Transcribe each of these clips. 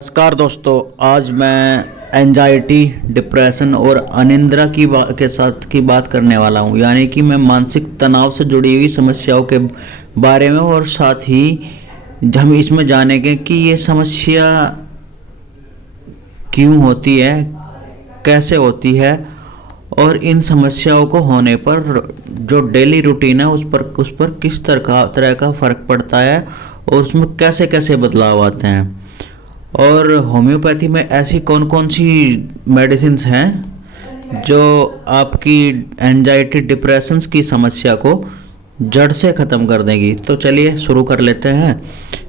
नमस्कार दोस्तों, आज मैं एंजाइटी, डिप्रेशन और अनिद्रा की बात करने वाला हूँ। यानी कि मैं मानसिक तनाव से जुड़ी हुई समस्याओं के बारे में, और साथ ही हम इसमें जानेंगे कि ये समस्या क्यों होती है, कैसे होती है, और इन समस्याओं को होने पर जो डेली रूटीन है उस पर किस तरह का फ़र्क पड़ता है और उसमें कैसे कैसे बदलाव आते हैं। और होम्योपैथी में ऐसी कौन कौन सी मेडिसिन्स हैं जो आपकी एंजाइटी डिप्रेशंस की समस्या को जड़ से ख़त्म कर देगी। तो चलिए शुरू कर लेते हैं।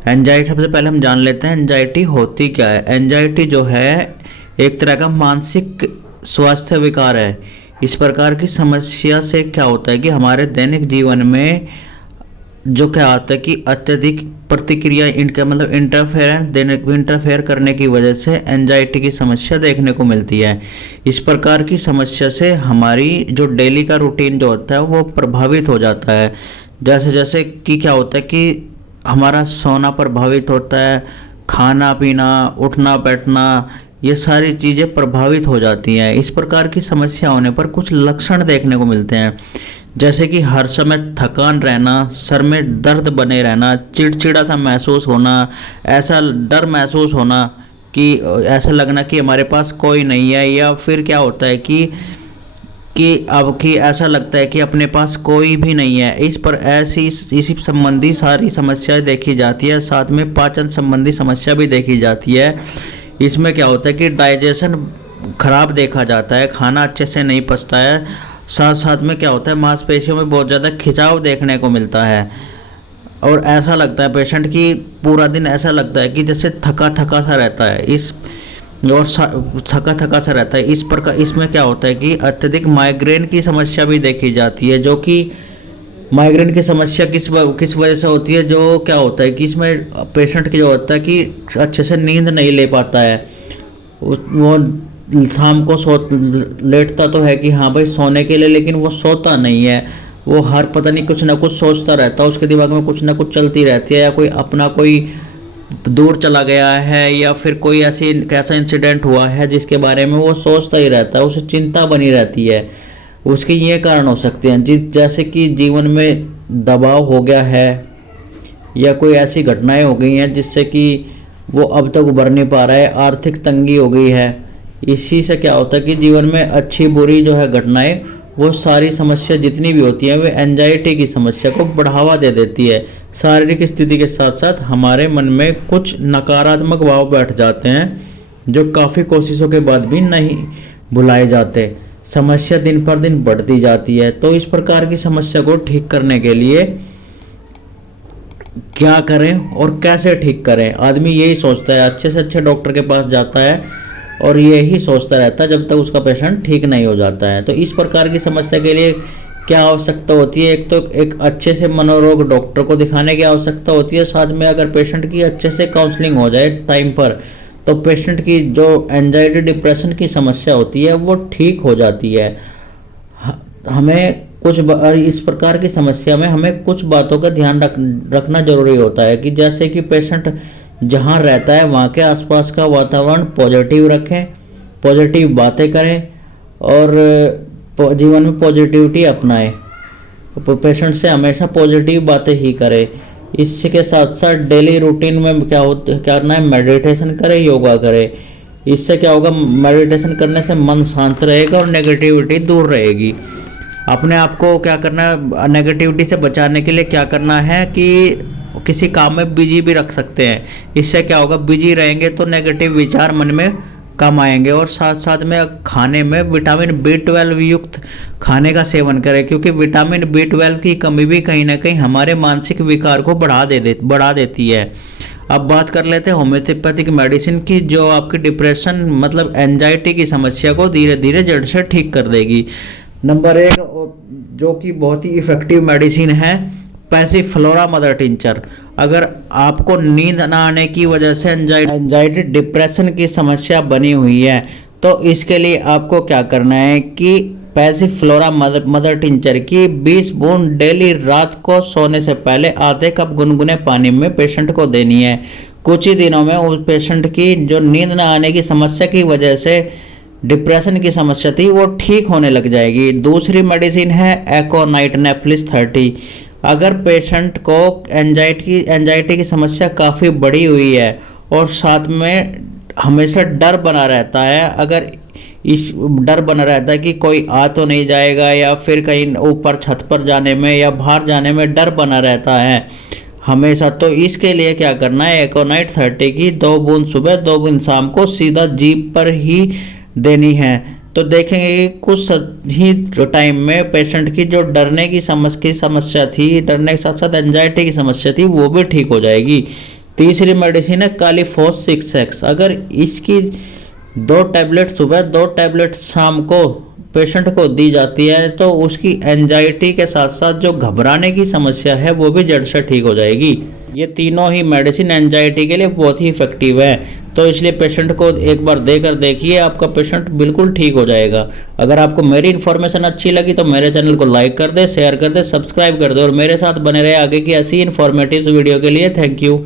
एंजाइटी, सबसे पहले हम जान लेते हैं एंजाइटी होती क्या है। एंजाइटी जो है एक तरह का मानसिक स्वास्थ्य विकार है। इस प्रकार की समस्या से क्या होता है कि हमारे दैनिक जीवन में जो क्या आता है कि अत्यधिक प्रतिक्रिया इनका मतलब इंटरफेयर करने की वजह से एंजाइटी की समस्या देखने को मिलती है। इस प्रकार की समस्या से हमारी जो डेली का रूटीन जो होता है वो प्रभावित हो जाता है। जैसे जैसे कि क्या होता है कि हमारा सोना प्रभावित होता है, खाना पीना, उठना बैठना, ये सारी चीज़ें प्रभावित हो जाती हैं। इस प्रकार की समस्या होने पर कुछ लक्षण देखने को मिलते हैं, जैसे कि हर समय थकान रहना, सर में दर्द बने रहना, चिड़चिड़ा सा महसूस होना, ऐसा डर महसूस होना कि ऐसा लगना कि हमारे पास कोई नहीं है, या फिर क्या होता है कि ऐसा लगता है कि अपने पास कोई भी नहीं है। इस पर इसी संबंधी सारी समस्याएं देखी जाती है। साथ में पाचन संबंधी समस्या भी देखी जाती है। इसमें क्या होता है कि डाइजेशन खराब देखा जाता है, खाना अच्छे से नहीं पचता है। साथ साथ में क्या होता है, मांसपेशियों में बहुत ज़्यादा खिंचाव देखने को मिलता है, और ऐसा लगता है पेशेंट की पूरा दिन ऐसा लगता है कि जैसे थका थका सा रहता है। थका थका सा रहता है। इस प्रकार इसमें क्या होता है कि अत्यधिक माइग्रेन की समस्या भी देखी जाती है, जो कि माइग्रेन की समस्या किस वजह से होती है। जो क्या होता है कि इसमें पेशेंट की जो होता है कि अच्छे से नींद नहीं ले पाता है। वो शाम को लेटता तो है कि हाँ भाई सोने के लिए, लेकिन वो सोता नहीं है। वो हर पता नहीं कुछ ना कुछ सोचता रहता है, उसके दिमाग में कुछ ना कुछ चलती रहती है, या कोई दूर चला गया है, या फिर कोई ऐसा इंसिडेंट हुआ है जिसके बारे में वो सोचता ही रहता है, उसे चिंता बनी रहती है। उसके ये कारण हो सकते हैं जैसे कि जीवन में दबाव हो गया है, या कोई ऐसी घटनाएं हो गई हैं जिससे कि वो अब तक उभर नहीं पा रहा है, आर्थिक तंगी हो गई है। इसी से क्या होता है कि जीवन में अच्छी बुरी जो है घटनाएं, वो सारी समस्या जितनी भी होती है वे एंजाइटी की समस्या को बढ़ावा दे देती है। शारीरिक स्थिति के साथ साथ हमारे मन में कुछ नकारात्मक भाव बैठ जाते हैं, जो काफ़ी कोशिशों के बाद भी नहीं भुलाए जाते। समस्या दिन पर दिन बढ़ती जाती है। तो इस प्रकार की समस्या को ठीक करने के लिए क्या करें और कैसे ठीक करें, आदमी यही सोचता है, अच्छे से अच्छे डॉक्टर के पास जाता है और यही सोचता रहता है जब तक उसका पेशेंट ठीक नहीं हो जाता है। तो इस प्रकार की समस्या के लिए क्या आवश्यकता होती है, एक तो एक अच्छे से मनोरोग डॉक्टर को दिखाने की आवश्यकता होती है। साथ में अगर पेशेंट की अच्छे से काउंसलिंग हो जाए टाइम पर, तो पेशेंट की जो एंजाइटी डिप्रेशन की समस्या होती है वो ठीक हो जाती है। हमें इस प्रकार की समस्या में हमें कुछ बातों का ध्यान रखना जरूरी होता है, कि जैसे कि पेशेंट जहाँ रहता है वहाँ के आसपास का वातावरण पॉजिटिव रखें, पॉजिटिव बातें करें, और जीवन में पॉजिटिविटी अपनाएं। पेशेंट से हमेशा पॉजिटिव बातें ही करें। इसके साथ साथ डेली रूटीन में क्या करना है, मेडिटेशन करें, योगा करें। इससे क्या होगा, मेडिटेशन करने से मन शांत रहेगा और नेगेटिविटी दूर रहेगी। अपने आप को क्या करना है, नेगेटिविटी से बचाने के लिए क्या करना है कि किसी काम में बिजी भी रख सकते हैं। इससे क्या होगा, बिजी रहेंगे तो नेगेटिव विचार मन में कम आएंगे। और साथ साथ में खाने में विटामिन B12 युक्त खाने का सेवन करें, क्योंकि विटामिन B12 की कमी भी कहीं ना कहीं हमारे मानसिक विकार को बढ़ा देती है। अब बात कर लेते हैं होम्योपैथिक मेडिसिन की, जो आपकी डिप्रेशन मतलब एंजाइटी की समस्या को धीरे धीरे जड़ से ठीक कर देगी। नंबर 1, जो कि बहुत ही इफ़ेक्टिव मेडिसिन है, पैसिफ्लोरा मदर टिंचर। अगर आपको नींद ना आने की वजह से एंजाइटी डिप्रेशन की समस्या बनी हुई है, तो इसके लिए आपको क्या करना है कि पैसिफ्लोरा मदर टिंचर की 20 बूंद डेली रात को सोने से पहले आधे कप गुनगुने पानी में पेशेंट को देनी है। कुछ ही दिनों में उस पेशेंट की जो नींद न आने की समस्या की वजह से डिप्रेशन की समस्या थी वो ठीक होने लग जाएगी। दूसरी मेडिसिन है एकोनाइट नेप्लिस 30। अगर पेशेंट को एंजाइटी की समस्या काफ़ी बड़ी हुई है और साथ में हमेशा डर बना रहता है, अगर इस डर बना रहता है कि कोई आ तो नहीं जाएगा, या फिर कहीं ऊपर छत पर जाने में या बाहर जाने में डर बना रहता है हमेशा, तो इसके लिए क्या करना है, एकोनाइट 30 की 2 बूंद सुबह 2 बूंद शाम को सीधा जीभ पर ही देनी है। तो देखेंगे कि कुछ ही टाइम में पेशेंट की जो डरने की समस्या थी, डरने के साथ साथ एंजाइटी की समस्या थी, वो भी ठीक हो जाएगी। तीसरी मेडिसिन है कालीफॉस 6x। अगर इसकी 2 टैबलेट सुबह 2 टैबलेट शाम को पेशेंट को दी जाती है तो उसकी एंजाइटी के साथ साथ जो घबराने की समस्या है वो भी जड़ से ठीक हो जाएगी। ये तीनों ही मेडिसिन एंजाइटी के लिए बहुत ही इफेक्टिव है, तो इसलिए पेशेंट को एक बार देकर देखिए, आपका पेशेंट बिल्कुल ठीक हो जाएगा। अगर आपको मेरी इन्फॉर्मेशन अच्छी लगी तो मेरे चैनल को लाइक कर दे, शेयर कर दे, सब्सक्राइब कर दे और मेरे साथ बने रहे आगे की ऐसी इन्फॉर्मेटिव वीडियो के लिए। Thank you.